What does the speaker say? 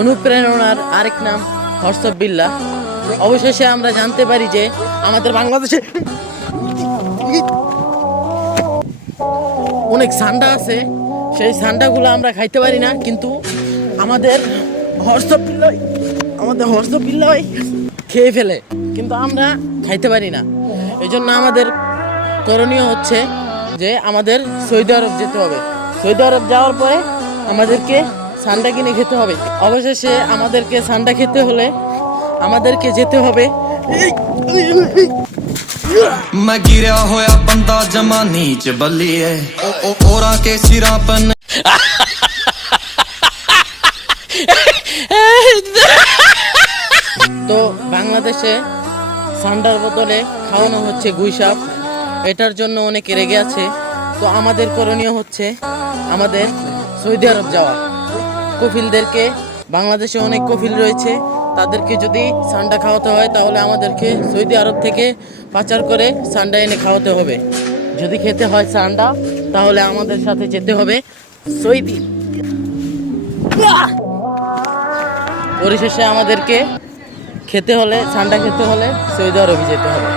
অনুপ্রেরণার আরেক নাম হোয়াটসঅ্যাপ বিল্লাহ। অবশেষে আমরা জানতে পারি যে আমাদের বাংলাদেশে অনেক সান্ডা আছে, সেই সান্ডাগুলো আমরা খাইতে পারি না, কিন্তু আমাদের হোয়াটসঅ্যাপ বিল্লাহ খেয়ে ফেলে, কিন্তু আমরা খাইতে পারি না। এই জন্য আমাদের করণীয় হচ্ছে যে আমাদের সৌদি আরব যেতে হবে। সৌদি আরব যাওয়ার পরে আমাদেরকে সান্ডা কিনে খেতে হবে। অবশেষে আমাদেরকে সান্ডা খেতে হলে আমাদেরকে যেতে হবে मैं गिरा होया बंदा जमा नीच बल्लिए ओरा के सिरा पर তো বাংলাদেশে সান্ডার বদলে খাওয়ানো হচ্ছে গুইসাপ। এটার জন্য অনেকে রেগে আছে। তো আমাদের করণীয় হচ্ছে আমাদের সৌদি আরব যাওয়া। কফিলদেরকে, বাংলাদেশে অনেক কফিল রয়েছে, তাদেরকে যদি সান্ডা খাওয়াতে হয় তাহলে আমাদেরকে সৌদি আরব থেকে পাচার করে সান্ডা এনে খাওয়াতে হবে। যদি খেতে হয় সান্ডা তাহলে আমাদের সাথে যেতে হবে সৌদি। পরিশেষে আমাদেরকে খেতে হলে, সান্ডা খেতে হলে সৌদি আরবে যেতে হবে।